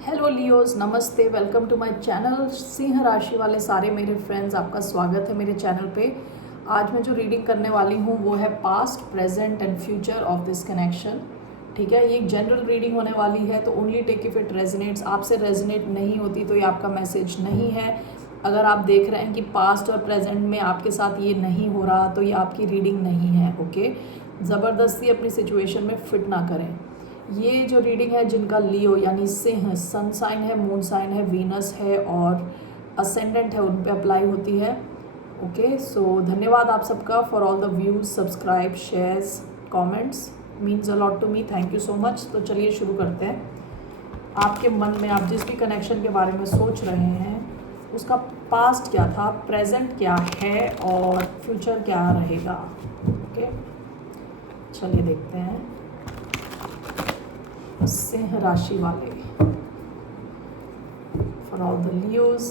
Hello Leos, नमस्ते। Welcome to my channel. सिंह राशि वाले सारे मेरे फ्रेंड्स, आपका स्वागत है मेरे चैनल पे। आज मैं जो रीडिंग करने वाली हूँ वो है past, present and future of this connection. ठीक है, ये एक जनरल रीडिंग होने वाली है, तो only take if it resonates. आपसे रेजोनेट नहीं होती तो ये आपका मैसेज नहीं है। अगर आप देख रहे हैं कि पास्ट और प्रेजेंट में आपके साथ ये नहीं हो रहा तो ये आपकी रीडिंग नहीं है। ओके, ज़बरदस्ती अपनी सिचुएशन में फिट ना करें। ये जो रीडिंग है, जिनका लियो यानी सिंह सन साइन है, मून साइन है, वीनस है और असेंडेंट है, उन पे अप्लाई होती है। ओके, सो धन्यवाद आप सबका for all the views, subscribe, shares, comments, means a lot to me. Thank you so much. तो चलिए शुरू करते हैं। आपके मन में आप जिस भी कनेक्शन के बारे में सोच रहे हैं उसका पास्ट क्या था, प्रेजेंट क्या है और फ्यूचर क्या रहेगा। ओके, चलिए देखते हैं। सिंह राशि वाले, फॉर ऑल द लियोज।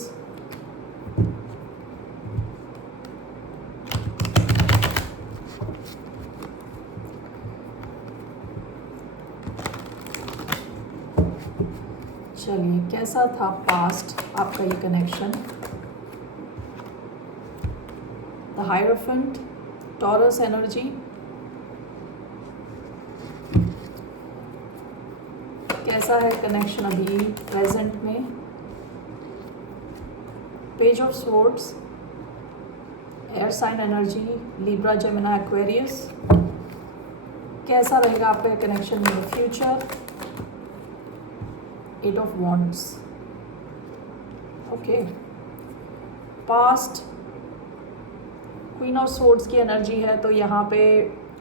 चलिए, कैसा था पास्ट आपका ये connection. The hierophant, Taurus energy. कैसा है कनेक्शन अभी प्रेजेंट में। Page of swords, air sign energy, Libra, Gemini, Aquarius. कैसा रहेगा आपका connection in the future. Eight of wands. Okay, past queen of swords की एनर्जी है, तो यहाँ पे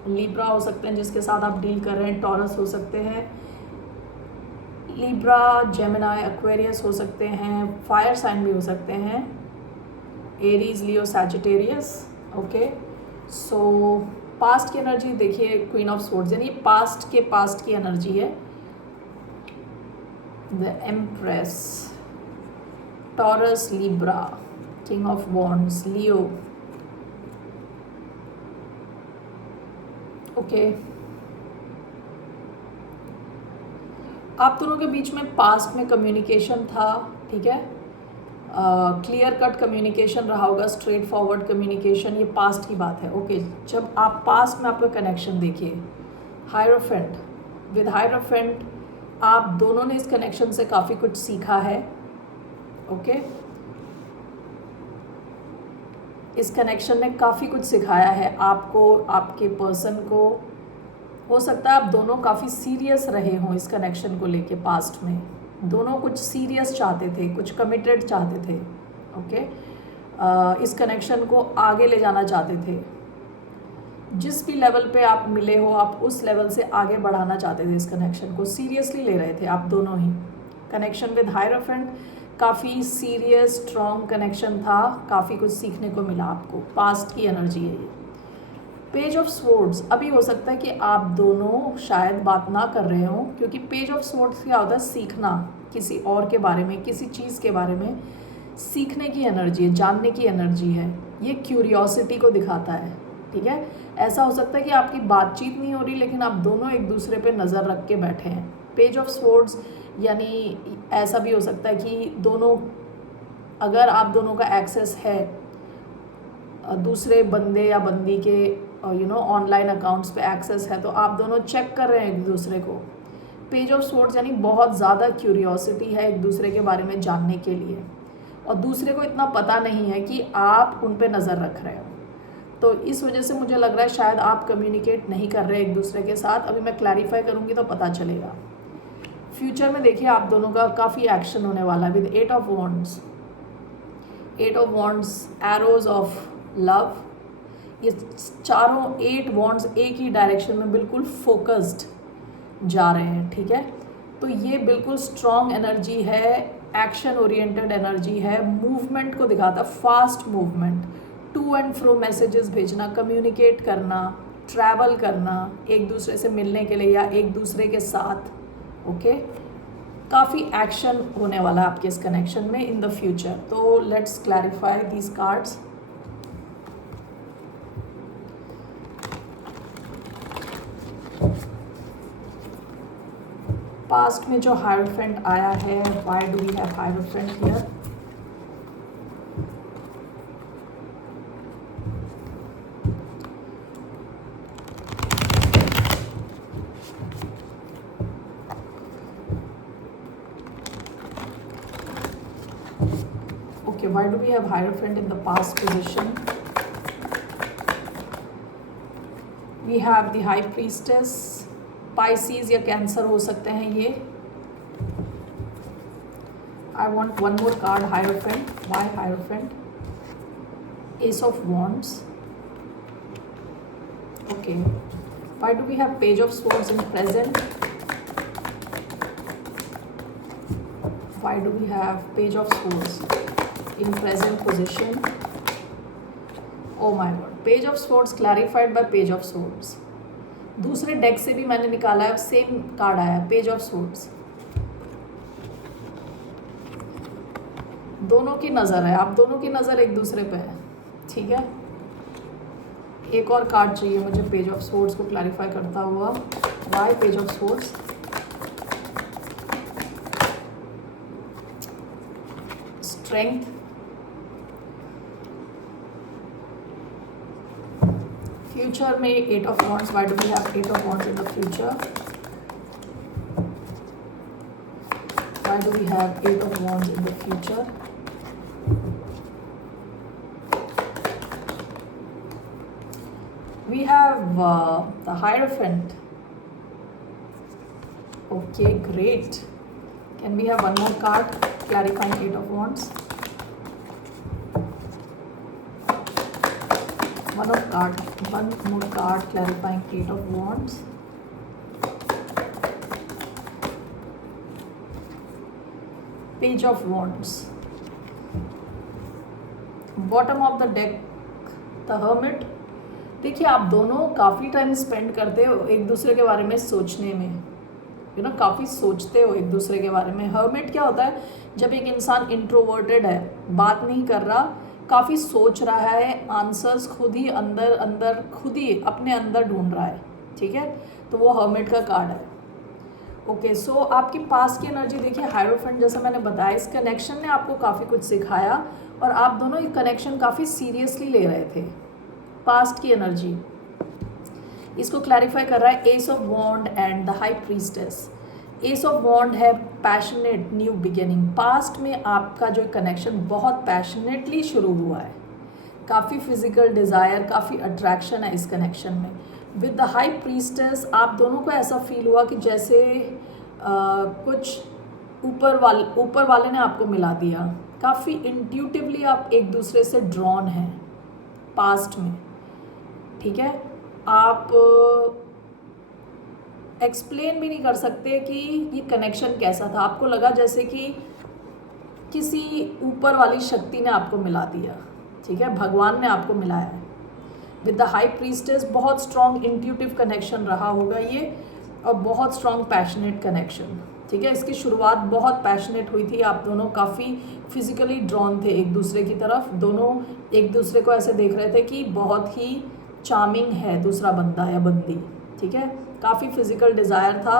लिब्रा हो सकते हैं जिसके साथ आप डील कर रहे हैं, टॉरस हो सकते हैं, लिब्रा, जेमिनी, एक्वेरियस हो सकते हैं, फायर साइन भी हो सकते हैं, एरीज, लियो, सैजिटेरियस। ओके, सो पास्ट की एनर्जी देखिए, क्वीन ऑफ स्वॉर्ड्स यानी पास्ट के पास्ट की एनर्जी है। The empress, taurus, Libra, king of wands, Leo. Okay, आप दोनों के बीच में पास्ट में कम्युनिकेशन था। ठीक है, क्लियर कट कम्युनिकेशन रहा होगा, स्ट्रेट फॉरवर्ड कम्युनिकेशन, ये पास्ट की बात है। ओके, जब आप पास्ट में आपका कनेक्शन देखिए, हायरोफेंट, विद हायरोफेंट आप दोनों ने इस कनेक्शन से काफ़ी कुछ सीखा है। ओके, इस कनेक्शन ने काफ़ी कुछ सिखाया है आपको, आपके पर्सन को। हो सकता है आप दोनों काफ़ी सीरियस रहे हों इस कनेक्शन को लेके। पास्ट में दोनों कुछ सीरियस चाहते थे, कुछ कमिटेड चाहते थे। ओके, इस कनेक्शन को आगे ले जाना चाहते थे। जिस भी लेवल पे आप मिले हो, आप उस लेवल से आगे बढ़ाना चाहते थे। इस कनेक्शन को सीरियसली ले रहे थे आप दोनों ही। कनेक्शन विद हायरोफेंट काफ़ी सीरियस स्ट्रॉन्ग कनेक्शन था, काफ़ी कुछ सीखने को मिला आपको। पास्ट की एनर्जी है ये। पेज ऑफ स्वॉर्ड्स, अभी हो सकता है कि आप दोनों शायद बात ना कर रहे हो, क्योंकि पेज ऑफ स्वॉर्ड्स क्या होता है, सीखना, किसी और के बारे में, किसी चीज़ के बारे में सीखने की एनर्जी है, जानने की एनर्जी है। ये क्यूरियोसिटी को दिखाता है। ठीक है, ऐसा हो सकता है कि आपकी बातचीत नहीं हो रही लेकिन आप दोनों एक दूसरे पे नज़र रख के बैठे हैं। पेज ऑफ स्वॉर्ड्स यानी ऐसा भी हो सकता है कि दोनों, अगर आप दोनों का एक्सेस है दूसरे बंदे या बंदी के ऑनलाइन अकाउंट्स पे एक्सेस है, तो आप दोनों चेक कर रहे हैं एक दूसरे को। पेज ऑफ स्वॉर्ड्स यानी बहुत ज़्यादा क्यूरियोसिटी है एक दूसरे के बारे में जानने के लिए, और दूसरे को इतना पता नहीं है कि आप उन पे नज़र रख रहे हो। तो इस वजह से मुझे लग रहा है शायद आप कम्युनिकेट नहीं कर रहे एक दूसरे के साथ। अभी मैं क्लैरिफाई करूँगी तो पता चलेगा। फ्यूचर में देखिए आप दोनों का काफ़ी एक्शन होने वाला है with eight of wands. Eight of wands, arrows of love, ये चारों 8 वॉन्ड्स एक ही डायरेक्शन में बिल्कुल फोकस्ड जा रहे हैं। ठीक है, तो ये बिल्कुल स्ट्रॉन्ग एनर्जी है, एक्शन ओरिएंटेड एनर्जी है, मूवमेंट को दिखाता, fast movement, to and fro messages भेजना, कम्युनिकेट करना, ट्रैवल करना एक दूसरे से मिलने के लिए या एक दूसरे के साथ। ओके, काफ़ी एक्शन होने वाला है आपके इस कनेक्शन में इन द फ्यूचर। तो let's clarify these cards. Past में जो हायरोफेंट आया है, why do we have hierophant here? Okay, why do we have Hierophant in the past position? We have the High Priestess, Pisces या Cancer हो सकते हैं ये. I want one more card, Hierophant. Why Hierophant? Ace of Wands. Okay. Why do we have Page of Swords in present? Why do we have Page of Swords in present position? Oh my God. Page of Swords clarified by Page of Swords. दूसरे deck से भी मैंने निकाला है, same card आया, Page of Swords. दोनों की नज़र है, आप दोनों की नज़र एक दूसरे पे है, ठीक है. एक और कार्ड चाहिए मुझे पेज ऑफ स्वॉर्ड्स को क्लैरिफाई करता हुआ. Why page of swords? Strength, future में eight of wands. Why do we have eight of wands in the future? Why do we have eight of wands in the future? We have the Hierophant. Okay, great. Can we have one more card clarifying Eight of Wands? One more card clarifying Eight of Wands. Page of Wands. Bottom of the deck, the Hermit. देखिए, आप दोनों काफ़ी time spend करते हो एक दूसरे के बारे में सोचने में, यू नो, काफ़ी सोचते हो एक दूसरे के बारे में. हर्मिट क्या होता है? जब एक इंसान इंट्रोवर्टेड है, बात नहीं कर रहा, काफ़ी सोच रहा है, आंसर्स खुद ही अंदर खुद ही अपने अंदर ढूंढ रहा है, ठीक है, तो वो हर्मिट का कार्ड है. ओके, सो आपकी पास की एनर्जी देखिए, हायरोफेंट जैसा मैंने बताया, इस कनेक्शन ने आपको काफ़ी कुछ सिखाया और आप दोनों ये कनेक्शन काफ़ी सीरियसली ले रहे थे. पास्ट की एनर्जी इसको क्लैरिफाई कर रहा है. Ace of wand and the high priestess. Ace of wand है पैशनेट न्यू बिगिनिंग. पास्ट में आपका जो कनेक्शन बहुत पैशनेटली शुरू हुआ है, काफ़ी फिजिकल डिज़ायर, काफ़ी अट्रैक्शन है इस कनेक्शन में. विद द हाई प्रीस्टेस आप दोनों को ऐसा फील हुआ कि जैसे कुछ ऊपर वाले ने आपको मिला दिया. काफ़ी इंट्यूटिवली आप एक दूसरे से ड्रॉन हैं पास्ट में, ठीक है. आप एक्सप्लेन भी नहीं कर सकते कि ये कनेक्शन कैसा था. आपको लगा जैसे कि किसी ऊपर वाली शक्ति ने आपको मिला दिया, ठीक है, भगवान ने आपको मिलाया है. विद द हाई प्रीस्टेस बहुत स्ट्रॉन्ग इंट्यूटिव कनेक्शन रहा होगा ये, और बहुत स्ट्रॉन्ग पैशनेट कनेक्शन, ठीक है. इसकी शुरुआत बहुत पैशनेट हुई थी, आप दोनों काफ़ी फिजिकली ड्रॉन थे एक दूसरे की तरफ. दोनों एक दूसरे को ऐसे देख रहे थे कि बहुत ही चार्मिंग है दूसरा बंदा या बंदी, ठीक है. काफ़ी फिजिकल डिज़ायर था.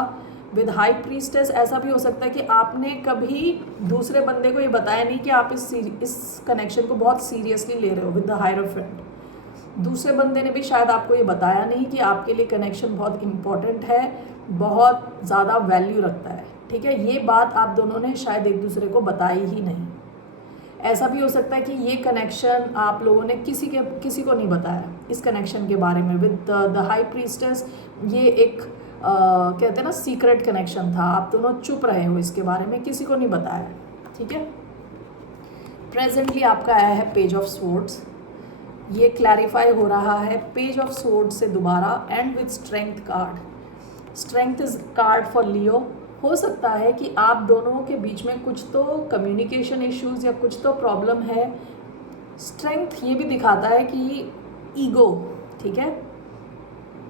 विद हाई प्रीस्टेस ऐसा भी हो सकता है कि आपने कभी दूसरे बंदे को ये बताया नहीं कि आप इस कनेक्शन को बहुत सीरियसली ले रहे हो. विद द हायरोफेंट दूसरे बंदे ने भी शायद आपको ये बताया नहीं कि आपके लिए कनेक्शन बहुत इम्पॉर्टेंट है, बहुत ज़्यादा वैल्यू रखता है, ठीक है. ये बात आप दोनों ने शायद एक दूसरे को बताई ही नहीं. ऐसा भी हो सकता है कि ये कनेक्शन आप लोगों ने किसी को नहीं बताया इस कनेक्शन के बारे में. विद द हाई प्रीस्टेस ये एक कहते हैं ना सीक्रेट कनेक्शन था, आप दोनों चुप रहे हो इसके बारे में, किसी को नहीं बताया, ठीक है. प्रेजेंटली आपका आया है पेज ऑफ स्वॉर्ड्स. ये क्लैरिफाई हो रहा है पेज ऑफ स्वॉर्ड्स से दोबारा, and with strength card. Strength is card for Leo. हो सकता है कि आप दोनों के बीच में कुछ तो कम्युनिकेशन इश्यूज़ या कुछ तो प्रॉब्लम है. स्ट्रेंथ ये भी दिखाता है कि ईगो, ठीक है,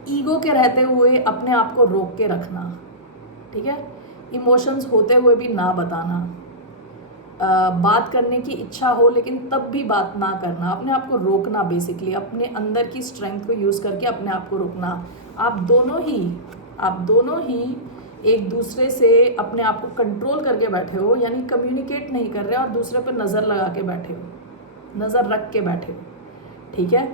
ईगो के रहते हुए अपने आप को रोक के रखना, ठीक है. इमोशंस होते हुए भी ना बताना. बात करने की इच्छा हो लेकिन तब भी बात ना करना, अपने आप को रोकना, बेसिकली अपने अंदर की स्ट्रेंथ को यूज़ करके अपने आप को रोकना. आप दोनों ही एक दूसरे से अपने आप को कंट्रोल करके बैठे हो, यानी कम्युनिकेट नहीं कर रहे और दूसरे पर नज़र लगा के बैठे हो, नज़र रख के बैठे हो, ठीक है।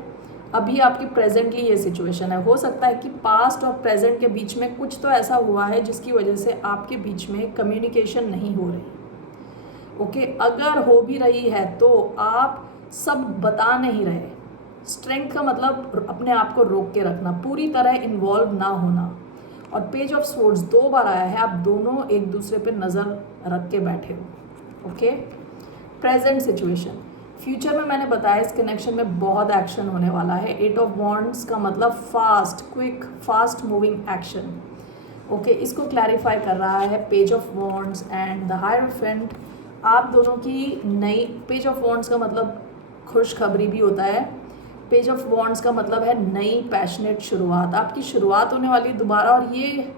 अभी आपकी प्रेजेंटली ये सिचुएशन है। हो सकता है कि पास्ट और प्रेजेंट के बीच में कुछ तो ऐसा हुआ है जिसकी वजह से आपके बीच में कम्युनिकेशन नहीं हो रही। ओके, अगर हो भी रही है तो आप सब बता नहीं रहे। स्ट्रेंथ का मतलब अपने आप को रोक के रखना, पूरी तरह इन्वॉल्व ना होना। और पेज ऑफ स्वॉर्ड्स 2 बार आया है, आप दोनों एक दूसरे पे नज़र रख के बैठे हो। Okay, present situation. फ्यूचर में मैंने बताया इस कनेक्शन में बहुत एक्शन होने वाला है। 8 ऑफ वॉन्ड्स का मतलब fast, quick, fast moving action. Okay, इसको क्लैरिफाई कर रहा है page of wands and the hierophant. आप दोनों की नई, पेज ऑफ वॉन्ड्स का मतलब खुशखबरी भी होता है। पेज ऑफ वॉन्ड्स का मतलब है नई पैशनेट शुरुआत, आपकी शुरुआत होने वाली दोबारा। और ये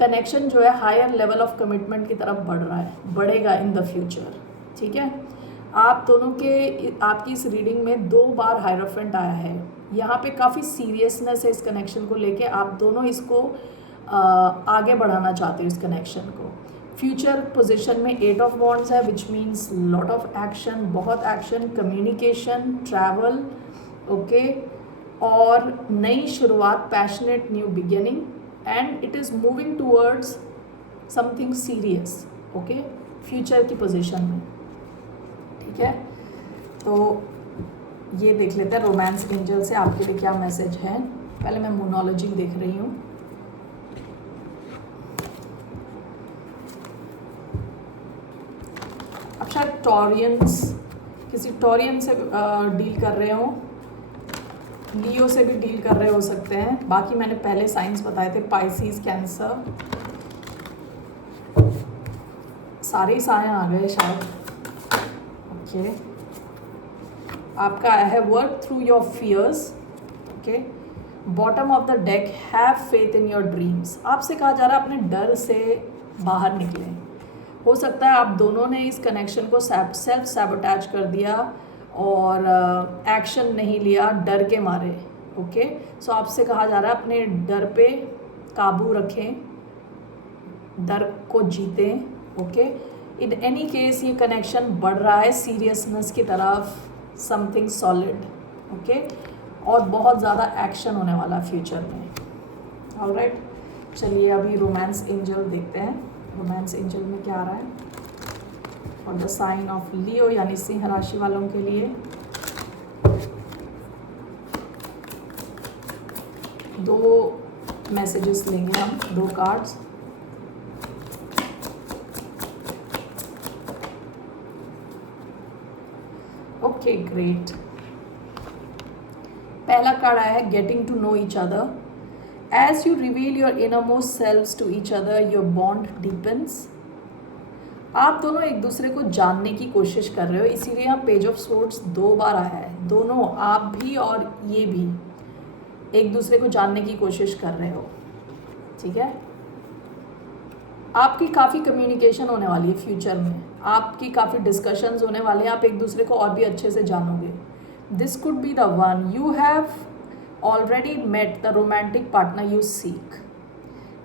कनेक्शन जो है हायर लेवल ऑफ कमिटमेंट की तरफ बढ़ रहा है, बढ़ेगा इन द फ्यूचर, ठीक है। आप दोनों के, आपकी इस रीडिंग में 2 बार हायरोफेंट आया है। यहाँ पे काफ़ी सीरियसनेस है इस कनेक्शन को लेके। आप दोनों इसको आगे बढ़ाना चाहते हो इस कनेक्शन को। फ्यूचर पोजीशन में 8 ऑफ वॉन्ड्स है, which means lot of action, बहुत एक्शन, कम्युनिकेशन, ट्रैवल, ओके, और नई शुरुआत, passionate new beginning, and it is moving towards something serious. Okay, future की पोजीशन में, ठीक है। तो ये देख लेते हैं रोमांस एंजल से आपके लिए क्या मैसेज है। पहले मैं मोनोलॉजी देख रही हूँ। अब शायद टॉरियंस, किसी टॉरियन से डील कर रहे हो, लियो से भी डील कर रहे हो सकते हैं। बाकी मैंने पहले साइंस बताए थे, पाइसिस, कैंसर, सारे ही सारे आ गए शायद। ओके, आपका है work through your fears. Okay, bottom of the deck, have faith in your dreams. आपसे कहा जा रहा है अपने डर से बाहर निकलें। हो सकता है आप दोनों ने इस कनेक्शन को सेल्फ सैबोटैज कर दिया और एक्शन नहीं लिया डर के मारे। ओके, सो आपसे कहा जा रहा है अपने डर पे काबू रखें, डर को जीतें। ओके, इन एनी केस ये कनेक्शन बढ़ रहा है सीरियसनेस की तरफ, समथिंग सॉलिड। ओके, और बहुत ज़्यादा एक्शन होने वाला फ्यूचर में। ऑलराइट, चलिए अभी रोमांस एंजल देखते हैं। रोमांस एंजल में क्या आ रहा है और द साइन ऑफ लियो यानी सिंह राशि वालों के लिए। 2 मैसेजेस लेंगे हम, 2 कार्ड्स। Okay, great. पहला कार्ड आया है getting to know each other. As you reveal your innermost selves to each other, your bond deepens. आप दोनों एक दूसरे को जानने की कोशिश कर रहे हो, इसीलिए यहाँ पेज ऑफ स्वॉर्ड्स 2 बार आया है। दोनों, आप भी और ये भी, एक दूसरे को जानने की कोशिश कर रहे हो, ठीक है। आपकी काफ़ी कम्युनिकेशन होने वाली है फ्यूचर में, आपकी काफ़ी डिस्कशंस होने वाले हैं, आप एक दूसरे को और भी अच्छे से जानोगे। This could be the one you have already met the romantic partner you seek.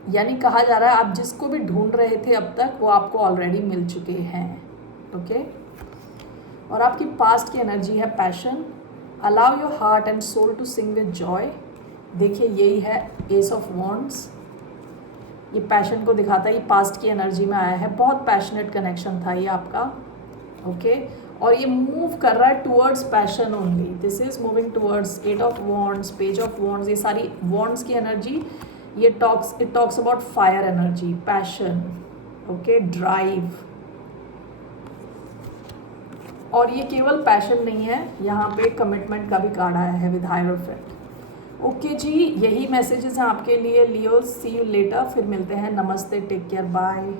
यानी कहा जा रहा है आप जिसको भी ढूंढ रहे थे अब तक वो आपको ऑलरेडी मिल चुके हैं। ओके, और आपकी पास्ट की एनर्जी है passion. Allow your heart and soul to sing with joy. देखिए यही है एस ऑफ वॉन्ड्स, ये पैशन को दिखाता है, ये पास्ट की एनर्जी में आया है, बहुत पैशनेट कनेक्शन था ये आपका। ओके, और ये मूव कर रहा है towards passion only. This is moving towards 8 of wands, page of wands, ये सारी वॉन्ड्स की एनर्जी, ये it talks about fire energy, passion, okay, drive. और ये केवल पैशन नहीं है, यहाँ पे कमिटमेंट का भी कार्ड आया है विद हायरोफेंट। ओके जी, यही मैसेजेस हैं आपके लिए लियो। सी यू लेटर, फिर मिलते हैं। नमस्ते, टेक केयर, बाय।